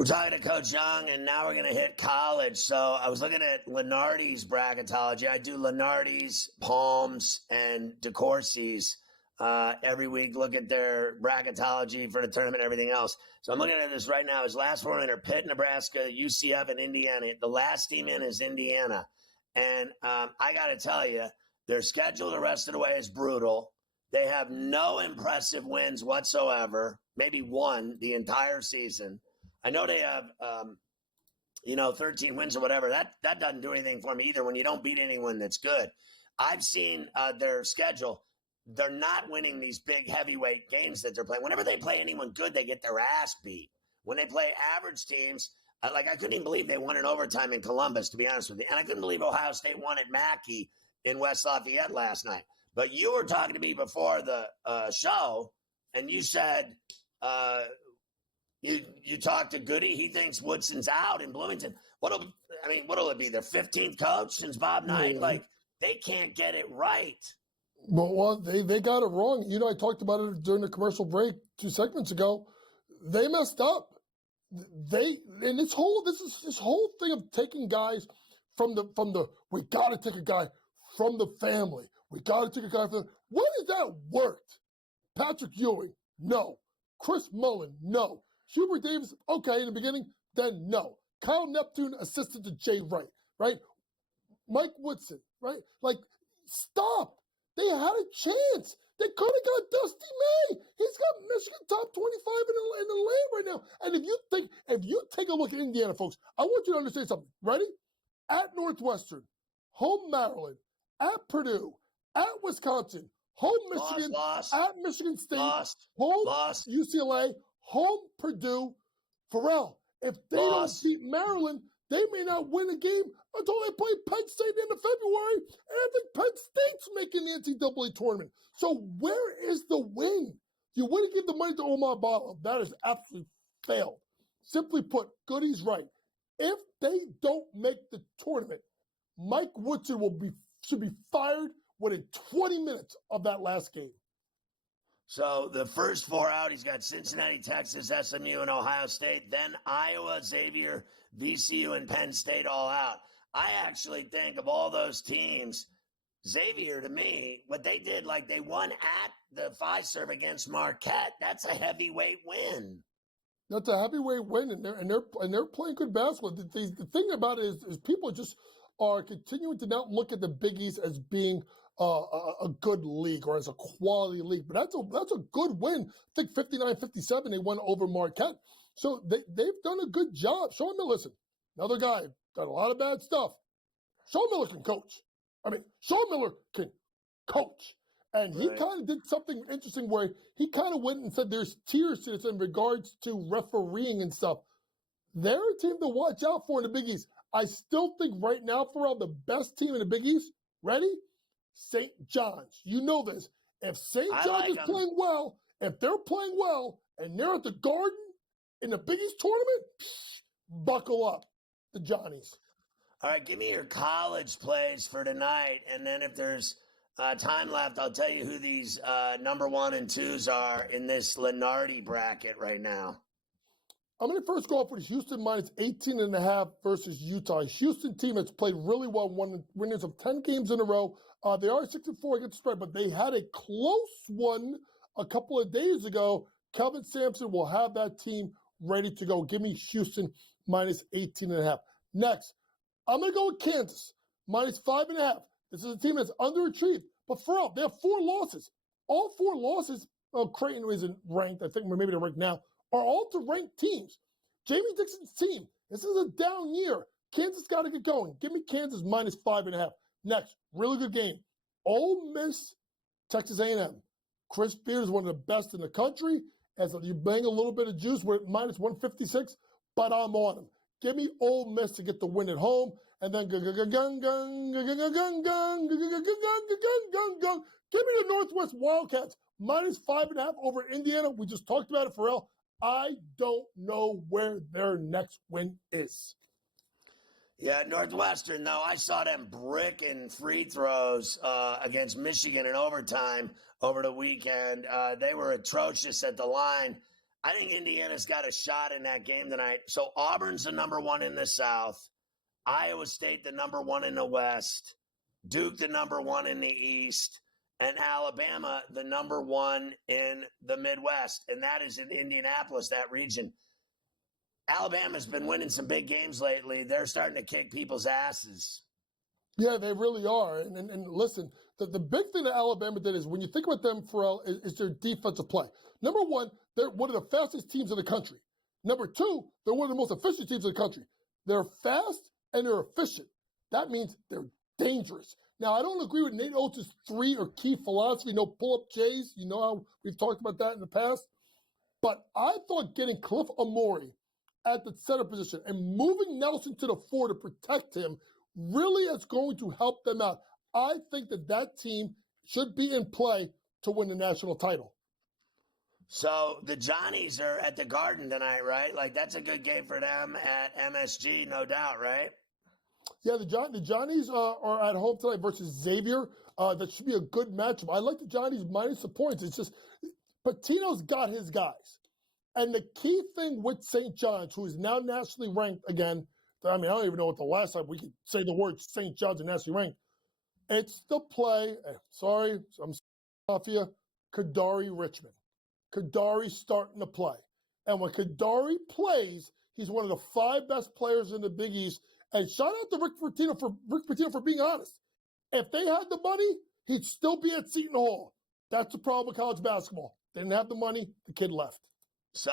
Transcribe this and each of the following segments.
We're talking to Coach Young, and now we're going to hit college. So I was looking at Lunardi's bracketology. I do Lunardi's, Palms, and DeCourcy's every week. Look at their bracketology for the tournament and everything else. So I'm looking at this right now. His last four are Pitt, Nebraska, UCF, and Indiana. The last team in is Indiana. And I got to tell you, their schedule the rest of the way is brutal. They have no impressive wins whatsoever, maybe one the entire season. I know they have, 13 wins or whatever. That doesn't do anything for me either when you don't beat anyone that's good. I've seen their schedule. They're not winning these big heavyweight games that they're playing. Whenever they play anyone good, they get their ass beat. When they play average teams, I couldn't even believe they won in overtime in Columbus, to be honest with you. And I couldn't believe Ohio State won at Mackey in West Lafayette last night. But you were talking to me before the show, and you said you talked to Goody. He thinks Woodson's out in Bloomington. What'll it be? Their 15th coach since Bob Knight? Yeah. Like, they can't get it right. Well, they got it wrong. I talked about it during the commercial break 2 segments ago. They messed up. This whole thing of taking guys from the we got to take a guy from the family. We got to take a guy from. When has that worked? Patrick Ewing, no. Chris Mullen, no. Hubert Davis, okay, in the beginning, then no. Kyle Neptune, assistant to Jay Wright, right? Mike Woodson, right? Like, stop. They had a chance. They could have got Dusty May. He's got Michigan top 25 in the land right now. And if you take a look at Indiana, folks, I want you to understand something. Ready? At Northwestern, home Maryland, at Purdue, at Wisconsin, home Michigan, at Michigan State, home UCLA, home Purdue. Pharrell, if they don't beat Maryland, they may not win a game until they play Penn State at the end of February. And I think Penn State's making the NCAA tournament. So where is the win? You wouldn't give the money to Omar Bala. That is absolutely failed. Simply put, Goody's right. If they don't make the tournament, Mike Woodson should be fired within 20 minutes of that last game. So the first four out, he's got Cincinnati, Texas, SMU, and Ohio State. Then Iowa, Xavier, VCU, and Penn State all out. I actually think of all those teams, Xavier, to me, what they did, like they won at the Fiserv against Marquette. That's a heavyweight win. That's a heavyweight win, and they're playing good basketball. The thing about it is people just are continuing to not look at the Big East as being a good league or as a quality league. But that's a good win. I think 59-57, they won over Marquette. So they've done a good job. Sean Miller, listen, another guy, done a lot of bad stuff. Sean Miller can coach. Sean Miller can coach. And he kind of did something interesting where he kind of went and said there's tiers to this in regards to refereeing and stuff. They're a team to watch out for in the Big East. I still think right now, Pharrell, the best team in the Big East, ready? St. John's. You know this. If St. John's is playing well, if they're playing well, and they're at the Garden in the Big East tournament, buckle up, the Johnnies. All right, give me your college plays for tonight, and then if there's time left, I'll tell you who these number 1 and 2s are in this Lunardi bracket right now. I'm going to first go off with Houston minus 18.5 versus Utah. Houston team that's played really well, winners of 10 games in a row. They are 6-4 against the spread, but they had a close one a couple of days ago. Kelvin Sampson will have that team ready to go. Give me Houston minus 18.5. Next, I'm going to go with Kansas minus 5.5. This is a team that's underachieved, but Pharrell, they have 4 losses. All 4 losses, Creighton isn't ranked. I think maybe they're ranked now. Are all to ranked teams. Jamie Dixon's team, this is a down year. Kansas got to get going. Give me Kansas minus 5.5. Next, really good game. Ole Miss, Texas A&M. Chris Beard is one of the best in the country. As you bang a little bit of juice, we're at minus 156, but I'm on him. Give me Ole Miss to get the win at home, and then give me the Northwest Wildcats minus 5.5 over Indiana. We just talked about it, Pharrell. I don't know where their next win is. Yeah, Northwestern, though, I saw them bricking free throws against Michigan in overtime over the weekend. They were atrocious at the line. I think Indiana's got a shot in that game tonight. So Auburn's the number one in the South, Iowa State the number one in the West, Duke the number one in the East, and Alabama the number one in the Midwest. And that is in Indianapolis, that region. Alabama's been winning some big games lately. They're starting to kick people's asses. Yeah, they really are. And listen, the big thing that Alabama did is when you think about them, Pharrell, is their defensive play. Number one, they're one of the fastest teams in the country. Number two, they're one of the most efficient teams in the country. They're fast and they're efficient. That means they're dangerous. Now, I don't agree with Nate Oates' three or key philosophy, no pull-up J's. You know how we've talked about that in the past. But I thought getting Cliff Amori at the center position and moving Nelson to the 4 to protect him really is going to help them out. I think that team should be in play to win the national title. So the Johnnies are at the Garden tonight, right? Like, that's a good game for them at MSG, no doubt, right? Yeah, the Johnnies are at home tonight versus Xavier. That should be a good matchup. I like the Johnnies minus the points. It's just Pitino's got his guys. And the key thing with St. John's, who is now nationally ranked again, I mean, I don't even know what the last time we could say the word St. John's and nationally ranked. It's the play. Sorry, I'm off you. Kadari Richmond. Kadari's starting to play. And when Kadari plays, he's one of the 5 best players in the Big East. And shout out to Rick Pitino for being honest. If they had the money, he'd still be at Seton Hall. That's the problem with college basketball. They didn't have the money. The kid left. So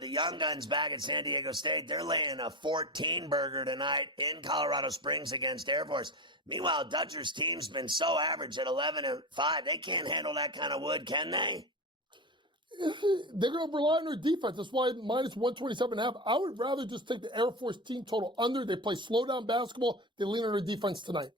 the Young Guns back at San Diego State, they're laying a 14-burger tonight in Colorado Springs against Air Force. Meanwhile, Dutcher's team's been so average at 11-5. They can't handle that kind of wood, can they? They're going to rely on their defense. That's why minus 127.5. I would rather just take the Air Force team total under. They play slow down basketball. They lean on their defense tonight.